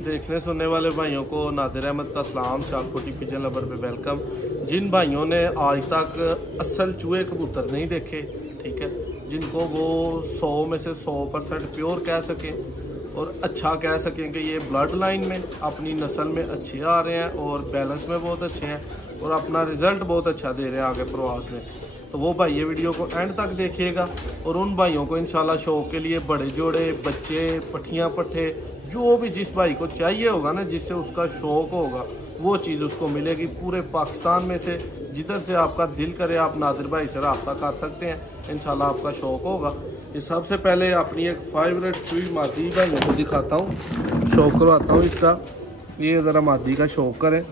देखने सुनने वाले भाइयों को नादिर अहमद का सलाम। शालकोटी पिजन लवर पे वेलकम। जिन भाइयों ने आज तक असल चूहे कबूतर नहीं देखे, ठीक है, जिनको वो 100 में से 100% प्योर कह सकें और अच्छा कह सकें कि ये ब्लड लाइन में अपनी नस्ल में अच्छे आ रहे हैं और बैलेंस में बहुत अच्छे हैं और अपना रिज़ल्ट बहुत अच्छा दे रहे हैं आगे प्रवास में, तो वो भाई ये वीडियो को एंड तक देखिएगा। और उन भाइयों को इंशाल्लाह शौक के लिए बड़े जोड़े, बच्चे, पट्ठियाँ, पट्ठे, जो भी जिस भाई को चाहिए होगा ना, जिससे उसका शौक होगा, वो चीज़ उसको मिलेगी। पूरे पाकिस्तान में से जिधर से आपका दिल करे आप नादिर भाई से रब्ता कर सकते हैं, इंशाल्लाह आपका शौक होगा। ये सबसे पहले अपनी एक फेवरेट चूही मादी भाइयों को दिखाता हूँ, शौक करवाता हूँ इसका। ये ज़रा मादी का शौक करें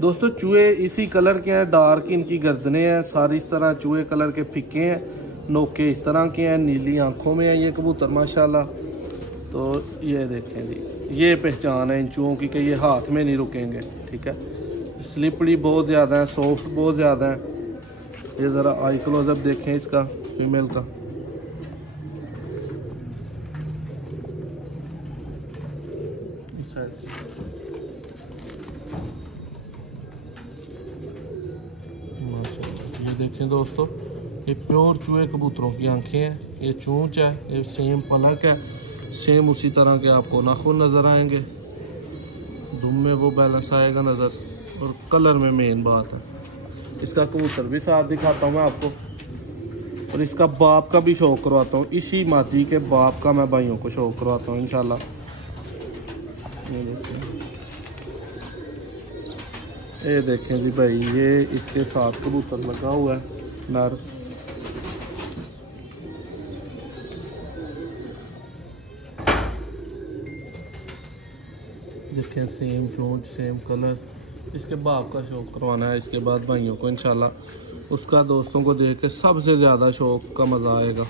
दोस्तों। चूहे इसी कलर के हैं, डार्क इनकी गर्दनें हैं, सारी इस तरह चूहे कलर के फिक्के हैं, नोके इस तरह के हैं, नीली आंखों में है ये कबूतर माशाल्लाह। तो ये देखें जी, ये पहचान है इन चूहों की कि ये हाथ में नहीं रुकेंगे, ठीक है। स्लिपड़ी बहुत ज़्यादा है, सॉफ्ट बहुत ज़्यादा है। ये ज़रा आई क्लोजअप देखें इसका, फीमेल का। ये देखें दोस्तों, ये प्योर चूहे कबूतरों की आंखें हैं। ये चूंच है, ये सेम पलक है, सेम उसी तरह के आपको नाखून नज़र आएंगे। दुम में वो बैलेंस आएगा नज़र, और कलर में मेन बात है। इसका कबूतर भी साथ दिखाता हूँ मैं आपको, और इसका बाप का भी शौक करवाता हूँ। इसी मादी के बाप का मैं भाइयों को शौक करवाता हूँ इंशाल्लाह। ये देखें जी भाई, ये इसके साथ कबूतर लगा हुआ है नर। देखें सेम चोंच, सेम कलर। इसके बाप का शौक करवाना है इसके बाद भाइयों को इंशाल्लाह। उसका दोस्तों को देख के सबसे ज़्यादा शौक का मज़ा आएगा।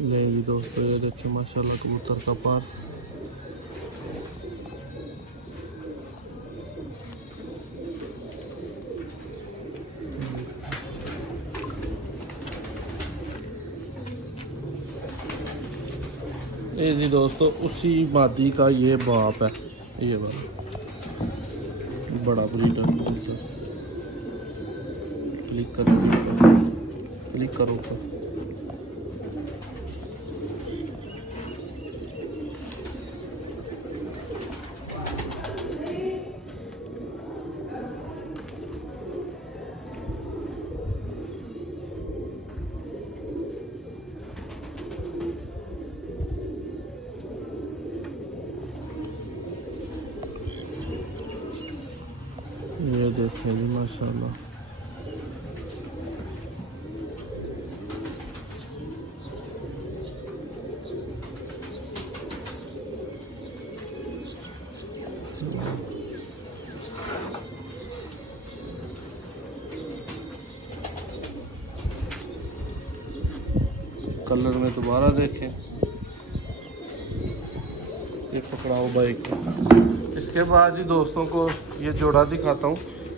ले जी दोस्तों, ये देखिए माशाल्लाह कबूतर का पार। ये जी दोस्तों, उसी मादी का ये बाप है, ये वाला बड़ा ब्रीडर कबूतर। क्लिक करो, क्लिक करो ऊपर। ये देखें जी माशाल्लाह, कलर में दोबारा देखें। ये पकड़ाओ बाइक को। इसके बाद जी दोस्तों को ये जोड़ा दिखाता हूँ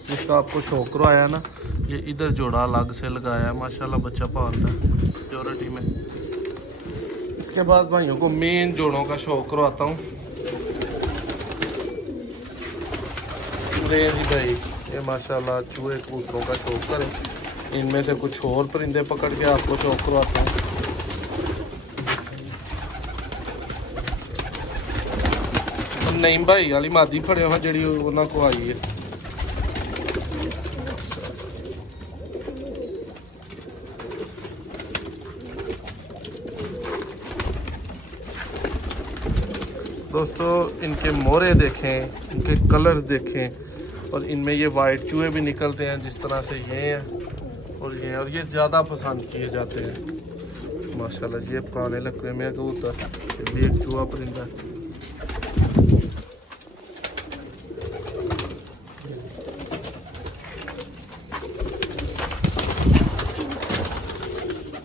जिसका आपको शौक करवाया ना। ये इधर जोड़ा अलग से लगाया है माशाल्लाह, बच्चा पालता है प्योरिटी में। इसके बाद भाइयों को मेन जोड़ों का शौक करवाता हूँ। जी भाई, ये माशाल्लाह चूहे कबूतरों का शौक करें। इनमें से कुछ और परिंदे पकड़ के आपको शौक करवाता हूँ। नहीं भाई वाली मादी फड़े हो जी उन्होंने को आई है। दोस्तों इनके मोरे देखें, इनके कलर्स देखें, और इनमें ये वाइट चूहे भी निकलते हैं जिस तरह से ये हैं और ये, और ये ज़्यादा पसंद किए जाते हैं माशाल्लाह। ये पुराने लकड़े में कबूतर, ये भी एक चूहा परिंदा है।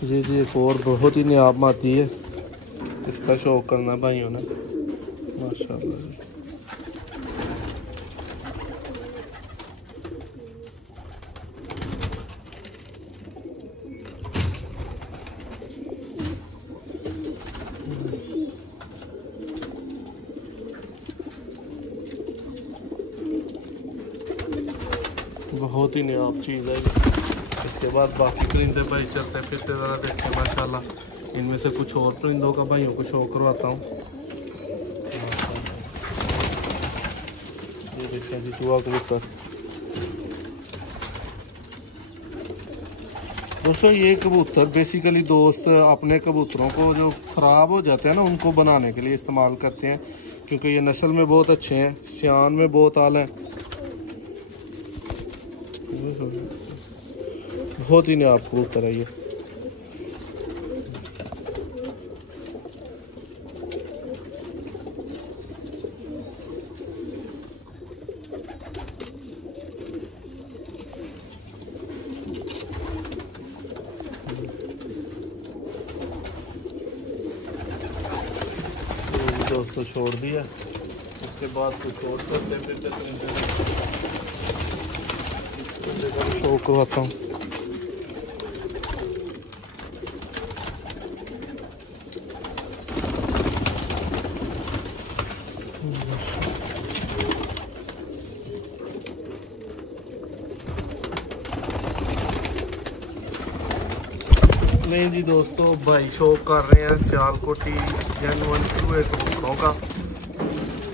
जी एक और बहुत ही नायाब मादी है, इसका शौक करना भाइयों ने माशाल्लाह। बहुत ही नयाब चीज़ है। इसके बाद बाकी परिंदे भाई चलते फिरते ज़रा देखते माशाल्लाह। इनमें से कुछ और परिंदों का भाइयों को शो करवाता हूँ। ये देखिए जी चूहा कबूतर। दोस्तों ये कबूतर बेसिकली दोस्त अपने कबूतरों को जो ख़राब हो जाते हैं ना उनको बनाने के लिए इस्तेमाल करते हैं, क्योंकि ये नस्ल में बहुत अच्छे हैं, सियान में बहुत आला है। बहुत ही नयाब कबूतर है ये। दोस्तों छोड़ दिया, उसके बाद कुछ और करते फिरते शो करवाता हूँ। नहीं जी दोस्तों, भाई शो कर रहे हैं सियालकोटी जेन्युइन चूहे कबूतरों का।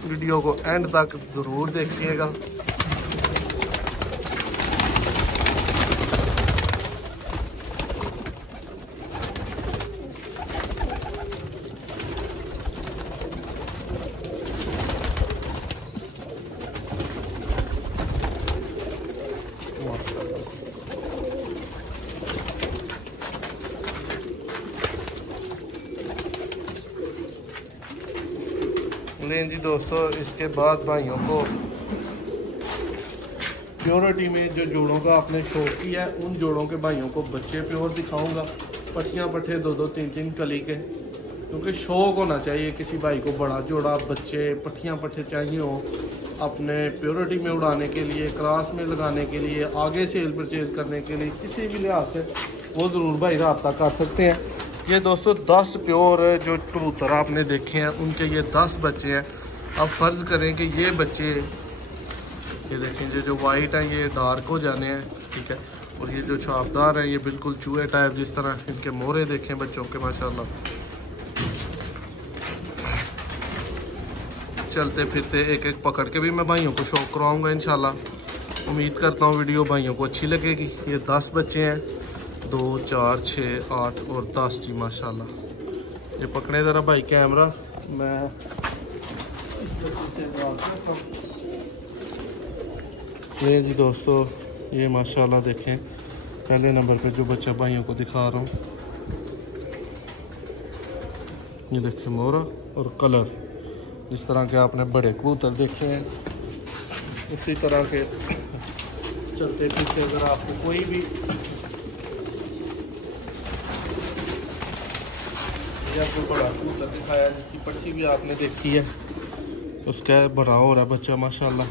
वीडियो को एंड तक ज़रूर देखिएगा। लें जी दोस्तों, इसके बाद भाइयों को प्योरिटी में जो जोड़ों का आपने शौक किया है उन जोड़ों के भाइयों को बच्चे प्योर दिखाऊंगा। पट्टियाँ पट्ठे 2-2 3-3 कली के, क्योंकि शौक होना चाहिए किसी भाई को बड़ा जोड़ा बच्चे पट्टियाँ पट्ठे चाहिए हो अपने प्योरिटी में उड़ाने के लिए, क्रास में लगाने के लिए, आगे सेल परचेज करने के लिए, किसी भी लिहाज से वो ज़रूर भाई रब्ता कर सकते हैं। ये दोस्तों 10 प्योर जो कबूतर आपने देखे हैं उनके ये 10 बच्चे हैं। अब फ़र्ज़ करें कि ये बच्चे, ये देखें जो वाइट हैं ये डार्क हो जाने हैं, ठीक है, और ये जो छापदार हैं ये बिल्कुल चूहे टाइप, जिस तरह इनके मोहरे देखें बच्चों के माशाल्लाह। चलते फिरते एक एक पकड़ के भी मैं भाइयों को शौक करवाऊँगा इंशाल्लाह। उम्मीद करता हूँ वीडियो भाइयों को अच्छी लगेगी। ये 10 बच्चे हैं, 2 4 6 8 और 10 जी माशाल्लाह। ये पकड़े ज़रा भाई कैमरा, मैं ये जी दोस्तों ये माशाल्लाह देखें पहले नंबर पे जो बच्चा भाइयों को दिखा रहा हूँ, ये देखें मोहरा और कलर, जिस तरह के आपने बड़े कबूतर देखे हैं उसी तरह के चलते फिरते अगर आपको कोई भी आपको बड़ा कबूतर दिखाया जिसकी पट्टी भी आपने देखी है, उसका बड़ा हो रहा है बच्चा माशाल्लाह।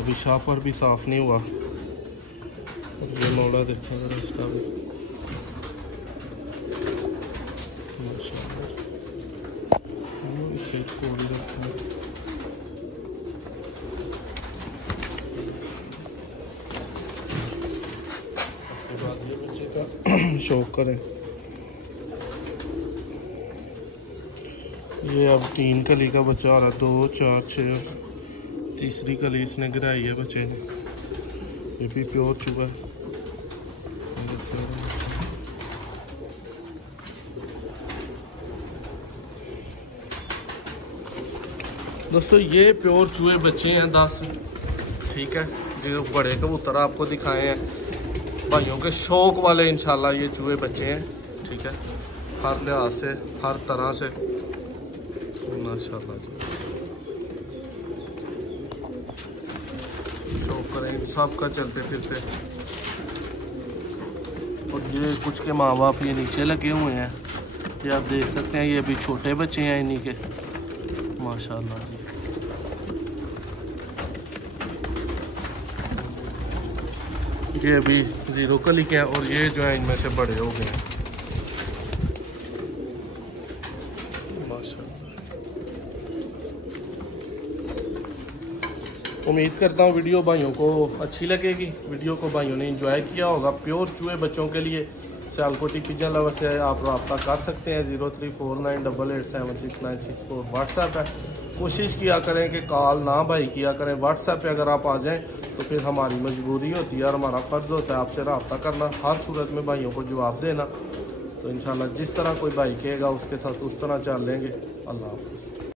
अभी शापर भी साफ़ नहीं हुआ। ये मोड़ा देखा जरा इसका भी माशाल्लाह। उसके बाद ये बच्चे का शौक करें। ये अब 3 कली का बच्चा आ रहा है, 2 4 6 तीसरी कली इसने गिराई है बच्चे ने। ये भी प्योर चूहा है। दोस्तों ये प्योर चूहे बच्चे हैं 10, ठीक है। जो बड़े कबूतर आपको दिखाए हैं भाइयों के शौक वाले इंशाल्लाह ये चूहे बच्चे हैं, ठीक है, हर लिहाज से हर तरह से माशाल्लाह जी। शौक करें इन सब का चलते फिरते। और ये कुछ के माँ बाप ये नीचे लगे हुए हैं, ये आप देख सकते हैं, ये अभी छोटे बच्चे हैं इन्हीं के माशाल्लाह जी। ये अभी 0 कली के हैं और ये जो है इनमें से बड़े हो गए हैं माशाल्लाह। उम्मीद करता हूँ वीडियो भाइयों को अच्छी लगेगी। वीडियो को भाइयों ने एंजॉय किया होगा। प्योर चूहे बच्चों के लिए सियालकोटी पिजन लवर से आप रब्ता कर सकते हैं। 0349887696 व्हाट्सएप है। कोशिश किया करें कि कॉल ना भाई किया करें, व्हाट्सएप पे अगर आप आ जाएं तो फिर हमारी मजबूरी होती है और हमारा फ़र्ज़ होता है आपसे रब्ता करना, हर सूरत में भाइयों को जवाब देना। तो इंशाल्लाह जिस तरह कोई भाई कहेगा उसके साथ उस तरह चल लेंगे। अल्लाह हाफ़िज़।